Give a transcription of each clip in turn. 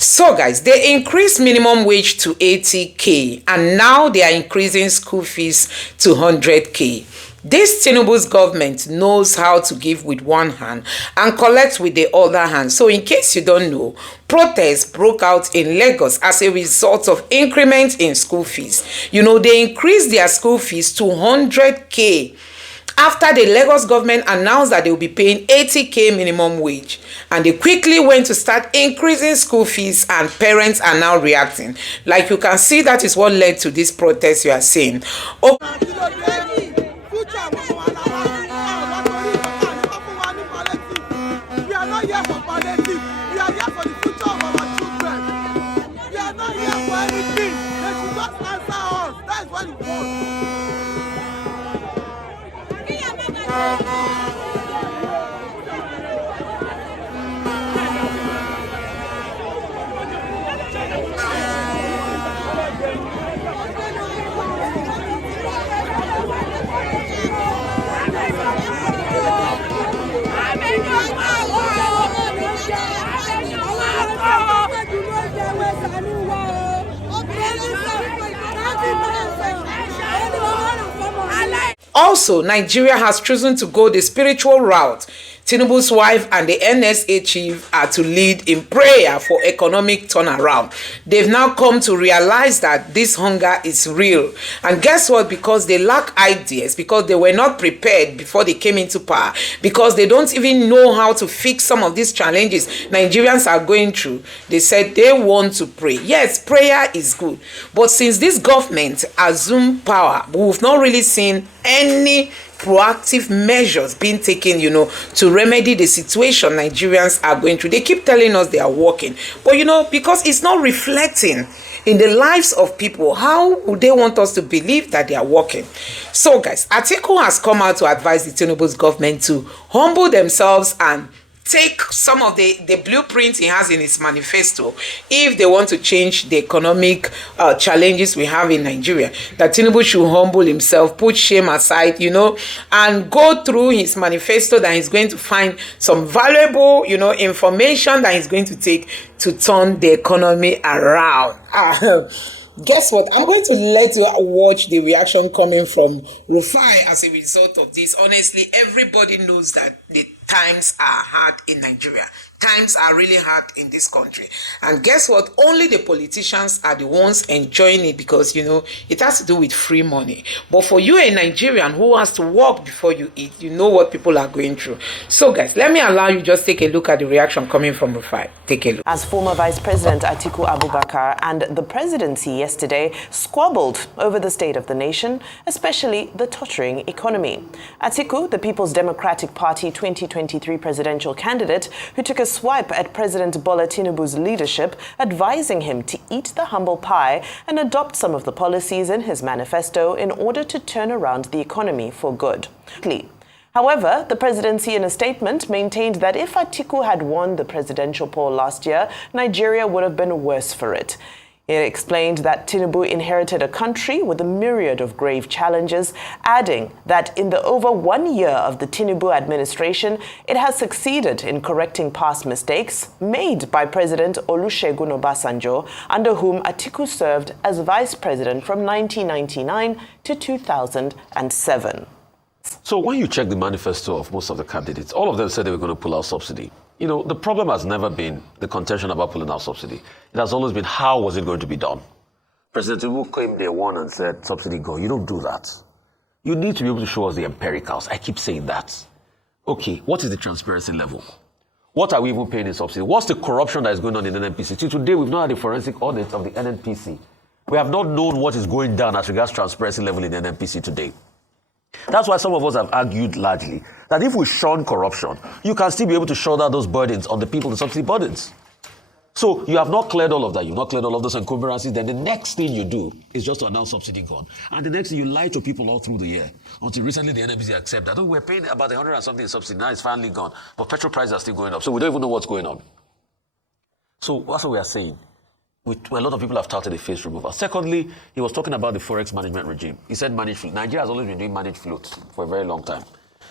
So guys, they increased minimum wage to 80k and now they are increasing school fees to 100k. This Tinubu's government knows how to give with one hand and collect with the other hand. So in case you don't know, protests broke out in Lagos as a result of increment in school fees. They increased their school fees to 100k after the Lagos government announced that they will be paying 80k minimum wage, and they quickly went to start increasing school fees, and parents are now reacting. Like you can see, that is what led to this protest you are seeing. Also, Nigeria has chosen to go the spiritual route. Tinubu's wife and the NSA chief are to lead in prayer for economic turnaround. They've now come to realize that this hunger is real. And guess what? Because they lack ideas, because they were not prepared before they came into power, because they don't even know how to fix some of these challenges Nigerians are going through, they said they want to pray. Yes, prayer is good. But since this government assumed power, we've not really seen any proactive measures being taken, to remedy the situation Nigerians are going through. They keep telling us they are working, but because it's not reflecting in the lives of people, how would they want us to believe that they are working? So guys, Atiku has come out to advise the Tinubu's government to humble themselves and take some of the blueprints he has in his manifesto if they want to change the economic challenges we have in Nigeria. That Tinubu should humble himself, put shame aside, and go through his manifesto, that he's going to find some valuable, information that he's going to take to turn the economy around. Guess what? I'm going to let you watch the reaction coming from Rufai as a result of this. Honestly, everybody knows that the times are hard in Nigeria. Times are really hard in this country. And guess what? Only the politicians are the ones enjoying it because, it has to do with free money. But for you, a Nigerian who has to work before you eat, you know what people are going through. So guys, let me allow you just take a look at the reaction coming from Rufai. Take a look. As former Vice President Atiku Abubakar and the presidency yesterday squabbled over the state of the nation, especially the tottering economy. Atiku, the People's Democratic Party 2023 presidential candidate, who took a swipe at President Bola Tinubu's leadership, advising him to eat the humble pie and adopt some of the policies in his manifesto in order to turn around the economy for good. However, the presidency in a statement maintained that if Atiku had won the presidential poll last year, Nigeria would have been worse for it. It explained that Tinubu inherited a country with a myriad of grave challenges, adding that in the over 1 year of the Tinubu administration, it has succeeded in correcting past mistakes made by President Olusegun Obasanjo, under whom Atiku served as vice president from 1999 to 2007. So when you check the manifesto of most of the candidates, all of them said they were going to pull out subsidy. The problem has never been the contention about pulling out subsidy. It has always been, how was it going to be done? President Tinubu claimed day one and said, subsidy go. You don't do that. You need to be able to show us the empiricals. I keep saying that. Okay, what is the transparency level? What are we even paying in subsidy? What's the corruption that is going on in NNPC? Till today, we've not had a forensic audit of the NNPC. We have not known what is going down as regards transparency level in NNPC today. That's why some of us have argued largely that if we shun corruption, you can still be able to shoulder those burdens on the people, the subsidy burdens. So you have not cleared all of that. You've not cleared all of those encumbrances. Then the next thing you do is just to announce subsidy gone. And the next thing, you lie to people all through the year. Until recently the NNPC accept that, we're paying about 100 and something in subsidy. Now it's finally gone. But petrol prices are still going up. So we don't even know what's going on. So that's what we are saying. A lot of people have touted a face removal. Secondly, he was talking about the forex management regime. He said managed float. Nigeria has always been doing managed floats for a very long time.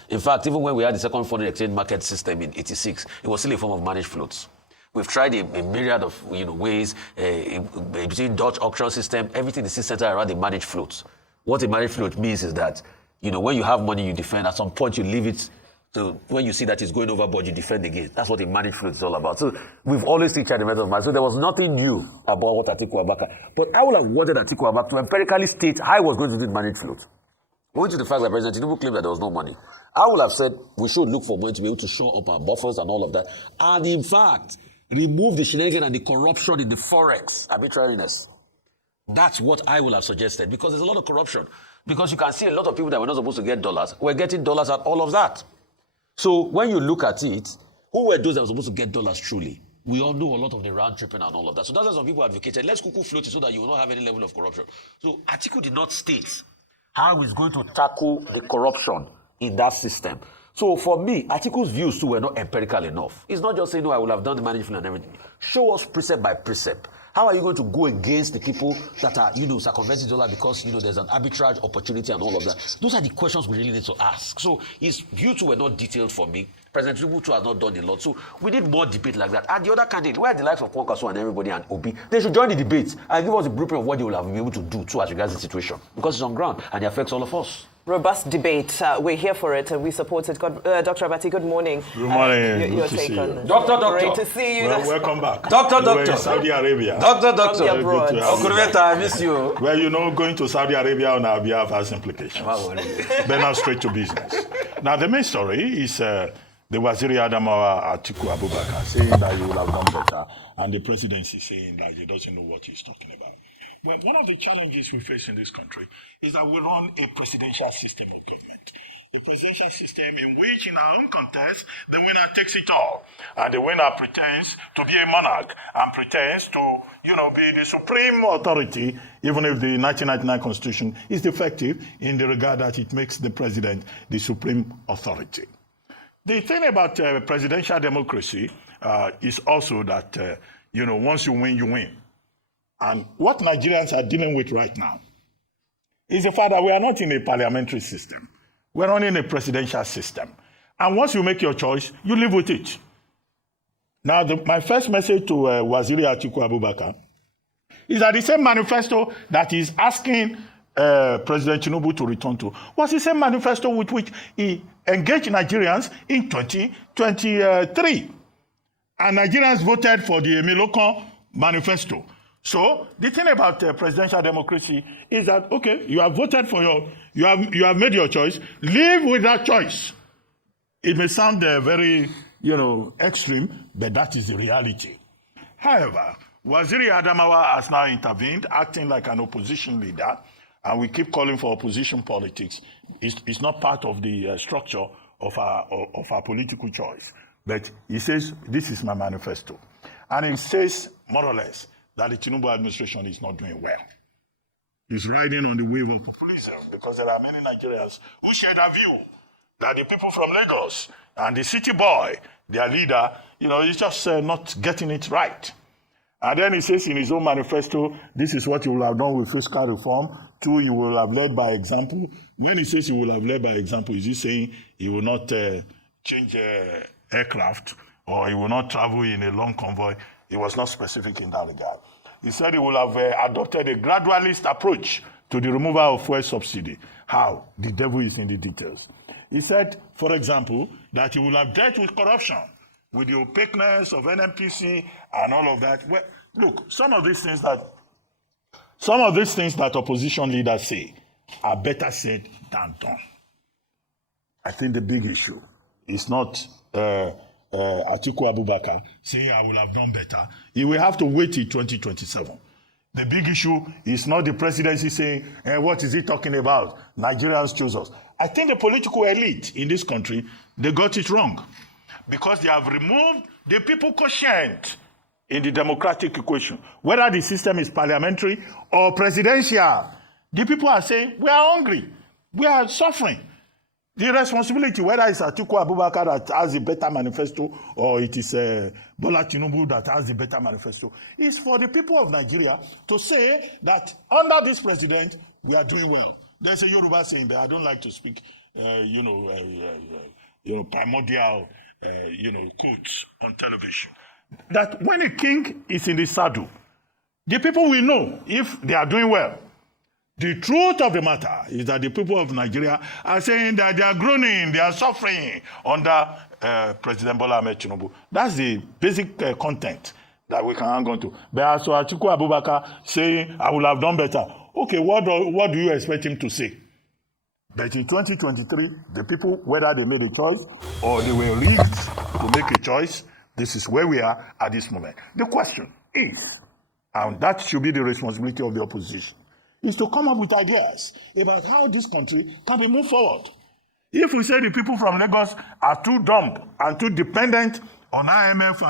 In fact, even when we had the second foreign exchange market system in '86, it was still a form of managed floats. We've tried a myriad of ways, between Dutch auction system, everything is centered around the managed float. What a managed float means is that, when you have money, you defend. At some point, you leave it. So when you see that it's going overboard, you defend again. That's what a managed float is all about. So we've always tried the method of management. So there was nothing new about what Atiku Abubakar. But I would have wanted Atiku Abubakar to empirically state how he was going to do the managed float. Owing to the fact that President Tinubu claimed that there was no money, I would have said we should look for money to be able to show up our buffers and all of that. And in fact, remove the shenanigans and the corruption in the forex arbitrariness. That's what I would have suggested, because there's a lot of corruption. Because you can see a lot of people that were not supposed to get dollars were getting dollars at all of that. So when you look at it, who were those that were supposed to get dollars truly? We all know a lot of the round tripping and all of that. So that's why some people advocated, let's cuckoo float it so that you will not have any level of corruption. So Atiku did not state how he's going to tackle the corruption in that system. So for me, Atiku's views too were not empirical enough. It's not just saying, no, I will have done the management and everything. Show us precept by precept. How are you going to go against the people that are, circumventing the dollar because, there's an arbitrage opportunity and all of that? Those are the questions we really need to ask. So his views too were not detailed for me. President Tinubu too has not done a lot. So we need more debate like that. And the other candidate, where the likes of Kwankaso and everybody and Obi, they should join the debate and give us a blueprint of what they will have been able to do too as regards the situation. Because it's on ground and it affects all of us. Robust debate. We're here for it. We support it. Dr. Abati, good morning. Good morning. Your take on it. Doctor. Great to see you. Well, welcome back. Doctor. Saudi Arabia. Doctor. Abroad. I miss you. Well, going to Saudi Arabia on our behalf has implications. But now straight to business. Now, the main story is the Waziri Adamawa Atiku Abubakar saying that he will have done better, and the presidency saying that he doesn't know what he's talking about. Well, one of the challenges we face in this country is that we run a presidential system of government. A presidential system in which, in our own contest, the winner takes it all. And the winner pretends to be a monarch and pretends to, be the supreme authority, even if the 1999 Constitution is defective in the regard that it makes the president the supreme authority. The thing about presidential democracy is also that, once you win, you win. And what Nigerians are dealing with right now is the fact that we are not in a parliamentary system. We're running a presidential system. And once you make your choice, you live with it. Now, my first message to Waziri Atiku Abubakar is that the same manifesto that he's asking President Tinubu to return to was the same manifesto with which he engaged Nigerians in 2023. And Nigerians voted for the Emiloko manifesto. So the thing about presidential democracy is that, okay, you have voted for you have made your choice. Live with that choice. It may sound very, extreme, but that is the reality. However, Waziri Adamawa has now intervened, acting like an opposition leader, and we keep calling for opposition politics. It's not part of the structure of our political choice. But he says, this is my manifesto. And he says, more or less, that the Tinubu administration is not doing well. He's riding on the wave of populism because there are many Nigerians who share that view that the people from Lagos and the city boy, their leader, is just not getting it right. And then he says in his own manifesto, this is what he will have done with fiscal reform. 2, he will have led by example. When he says he will have led by example, is he saying he will not change aircraft or he will not travel in a long convoy? He was not specific in that regard. He said he will have adopted a gradualist approach to the removal of fuel subsidy. How? The devil is in the details. He said, for example, that he will have dealt with corruption, with the opaqueness of NNPC and all of that. Well, look, some of these things that opposition leaders say are better said than done. I think the big issue is not Atiku Abubakar saying I will have done better. He will have to wait till 2027. The big issue is not the presidency saying, what is he talking about? Nigerians chose us. I think the political elite in this country, they got it wrong because they have removed the people quotient in the democratic equation. Whether the system is parliamentary or presidential, the people are saying, we are hungry, we are suffering. The responsibility, whether it's Atiku Abubakar that has a better manifesto or it is Bola Tinubu that has the better manifesto, is for the people of Nigeria to say that under this president, we are doing well. There's a Yoruba saying that I don't like to speak, primordial, quotes on television. that when a king is in the saddle, the people will know if they are doing well. The truth of the matter is that the people of Nigeria are saying that they are groaning, they are suffering under President Bola Ahmed Tinubu. That's the basic content that we can hang on to. But as to Atiku Abubakar saying, I will have done better. Okay, what do you expect him to say? But in 2023, the people, whether they made a choice or they were rigged to make a choice, this is where we are at this moment. The question is, and that should be the responsibility of the opposition, is to come up with ideas about how this country can be moved forward. If we say the people from Lagos are too dumb and too dependent on IMF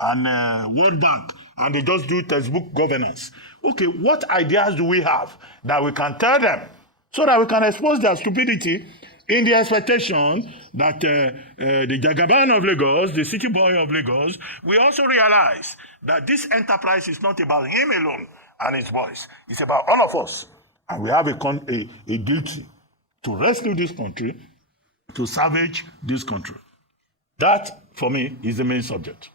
and World Bank, and they just do textbook governance, okay, what ideas do we have that we can tell them so that we can expose their stupidity in the expectation that the Jagaban of Lagos, the city boy of Lagos, we also realize that this enterprise is not about him alone and his boys. It's about all of us. And we have a duty to rescue this country, to salvage this country. That, for me, is the main subject.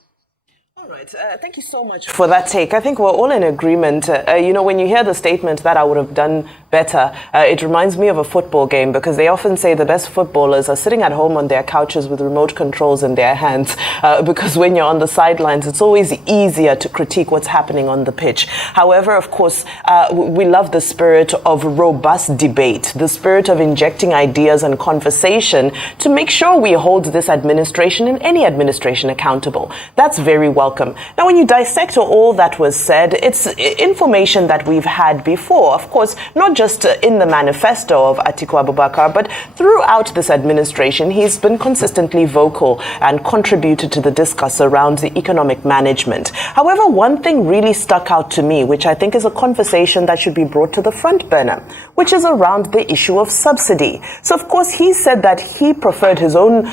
All right. Thank you so much for that take. I think we're all in agreement. When you hear the statement that I would have done better, it reminds me of a football game, because they often say the best footballers are sitting at home on their couches with remote controls in their hands, because when you're on the sidelines, it's always easier to critique what's happening on the pitch. However, of course, we love the spirit of robust debate, the spirit of injecting ideas and conversation to make sure we hold this administration and any administration accountable. That's very welcome. Now, when you dissect all that was said, it's information that we've had before, of course, not just in the manifesto of Atiku Abubakar, but throughout this administration, he's been consistently vocal and contributed to the discourse around the economic management. However, one thing really stuck out to me, which I think is a conversation that should be brought to the front burner, which is around the issue of subsidy. So, of course, he said that he preferred his own,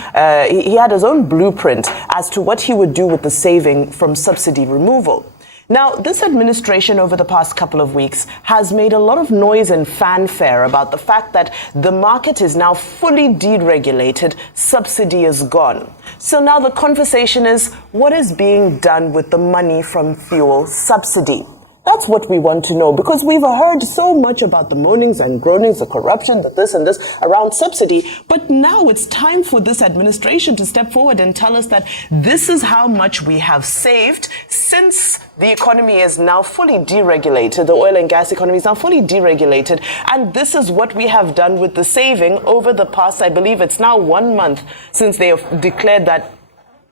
he had his own blueprint as to what he would do with the saving from subsidy removal. Now, this administration over the past couple of weeks has made a lot of noise and fanfare about the fact that the market is now fully deregulated, subsidy is gone. So now the conversation is, what is being done with the money from fuel subsidy? That's what we want to know, because we've heard so much about the moanings and groanings, the corruption, the this and this around subsidy. But now it's time for this administration to step forward and tell us that this is how much we have saved since the economy is now fully deregulated. The oil and gas economy is now fully deregulated. And this is what we have done with the saving over the past, I believe it's now 1 month since they have declared that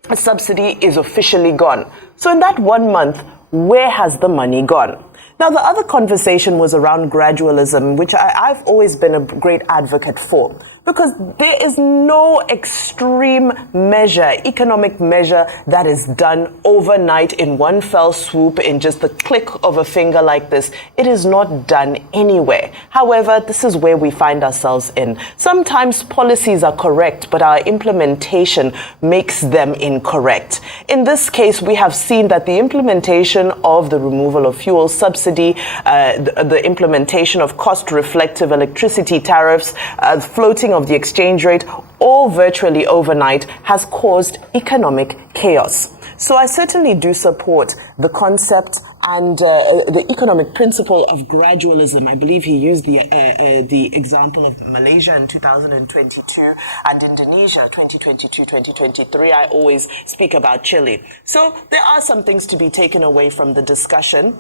a subsidy is officially gone. So in that 1 month, where has the money gone? Now, the other conversation was around gradualism, which I've always been a great advocate for, because there is no extreme measure, economic measure, that is done overnight in one fell swoop, in just the click of a finger like this. It is not done anywhere. However, this is where we find ourselves in. Sometimes policies are correct, but our implementation makes them incorrect. In this case, we have seen that the implementation of the removal of fuel subsidy, the implementation of cost-reflective electricity tariffs, floating of the exchange rate, all virtually overnight, has caused economic chaos. So I certainly do support the concept and the economic principle of gradualism. I believe he used the example of Malaysia in 2022 and Indonesia 2022-2023. I always speak about Chile. So there are some things to be taken away from the discussion.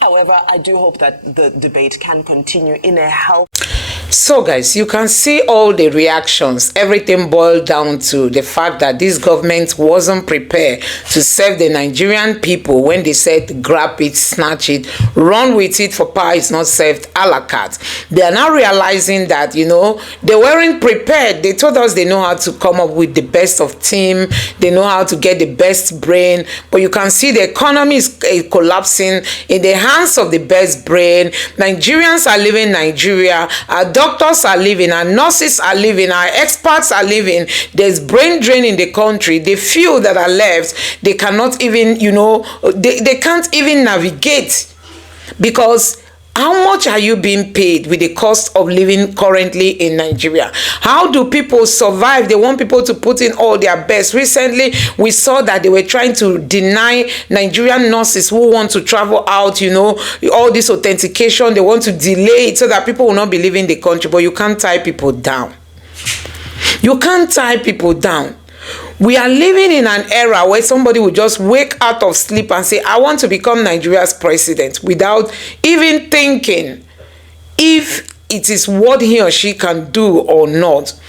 However, I do hope that the debate can continue in a healthy. So guys, you can see all the reactions. Everything boiled down to the fact that this government wasn't prepared to serve the Nigerian people when they said grab it, snatch it, run with it, for power is not served a la carte. They are now realizing that, they weren't prepared. They told us they know how to come up with the best of team. They know how to get the best brain. But you can see the economy is collapsing in the hands of the best brain. Nigerians are leaving Nigeria. Our doctors are leaving, our nurses are leaving, our experts are leaving. There's brain drain in the country. The few that are left, they cannot even, they can't even navigate, because How much are you being paid with the cost of living currently in Nigeria? How do people survive? They want people to put in all their best. Recently, we saw that they were trying to deny Nigerian nurses who want to travel out, you know, all this authentication. They want to delay it so that people will not be leaving the country. But you can't tie people down. You can't tie people down. We are living in an era where somebody will just wake out of sleep and say, I want to become Nigeria's president, without even thinking if it is what he or she can do or not.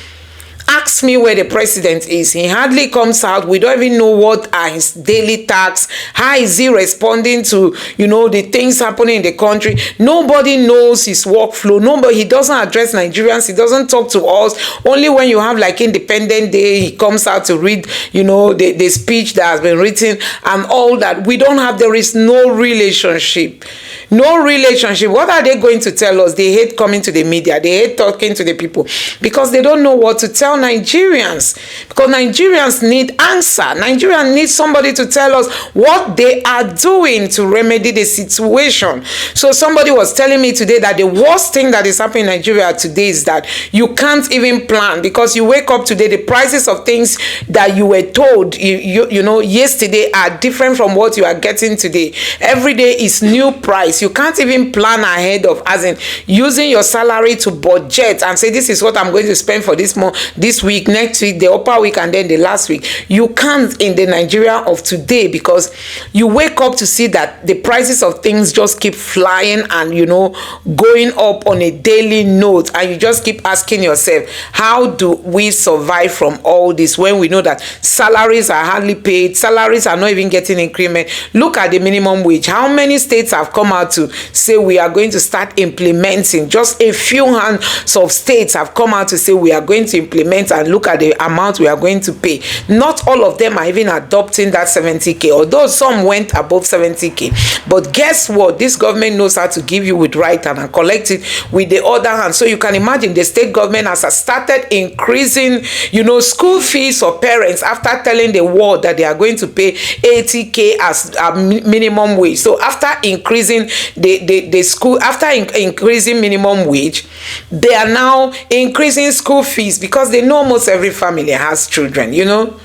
Ask me where the president is. He hardly comes out. We don't even know what are his daily tasks. How is he responding to, you know, the things happening in the country? Nobody knows his workflow. Nobody. He doesn't address Nigerians. He doesn't talk to us. Only when you have like Independent Day, he comes out to read, you know, the speech that has been written and all that. We don't have, there is no relationship. No relationship. What are they going to tell us? They hate coming to the media. They hate talking to the people because they don't know what to tell Nigerians. Because Nigerians need answer. Nigerians need somebody to tell us what they are doing to remedy the situation. So somebody was telling me today that the worst thing that is happening in Nigeria today is that you can't even plan, because you wake up today, the prices of things that you were told you know yesterday are different from what you are getting today. Every day is new price. You can't even plan ahead of, as in using your salary to budget and say, this is what I'm going to spend for this month, this week, next week, the upper week, and then the last week. You can't in the Nigeria of today, because you wake up to see that the prices of things just keep flying and, you know, going up on a daily note, and you just keep asking yourself, how do we survive from all this when we know that salaries are hardly paid, salaries are not even getting increment? Look at the minimum wage. How many states have come out to say we are going to start implementing? Just a few hands of states have come out to say we are going to implement, and look at the amount we are going to pay. Not all of them are even adopting that 70k, although some went above 70k. But guess what? This government knows how to give you with right hand and collect it with the other hand. So you can imagine the state government has started increasing, you know, school fees for parents after telling the world that they are going to pay 80k as a minimum wage. So after increasing the school, after increasing minimum wage, they are now increasing school fees, because they know almost every family has children, you know.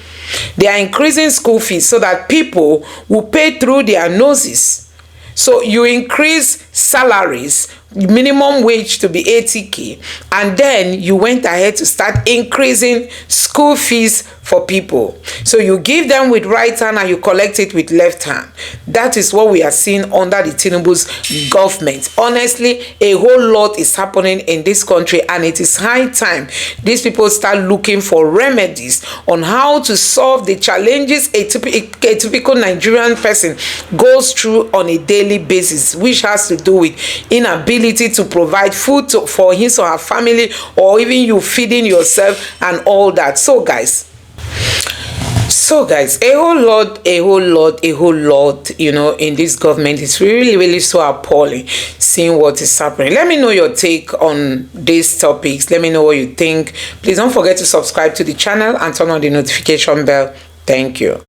They are increasing school fees so that people will pay through their noses. So you increase salaries, minimum wage to be 80k, and then you went ahead to start increasing school fees for people. So you give them with right hand and you collect it with left hand. That is what we are seeing under the Tinubu's government. Honestly, a whole lot is happening in this country, and it is high time these people start looking for remedies on how to solve the challenges a typical Nigerian person goes through on a daily basis, which has to do with inability to provide food for his or her family, or even you feeding yourself and all that. So guys, a whole lot, you know, in this government. It's really so appalling seeing what is happening. Let me know your take on these topics. Let me know what you think. Please don't forget to subscribe to the channel and turn on the notification bell. Thank you.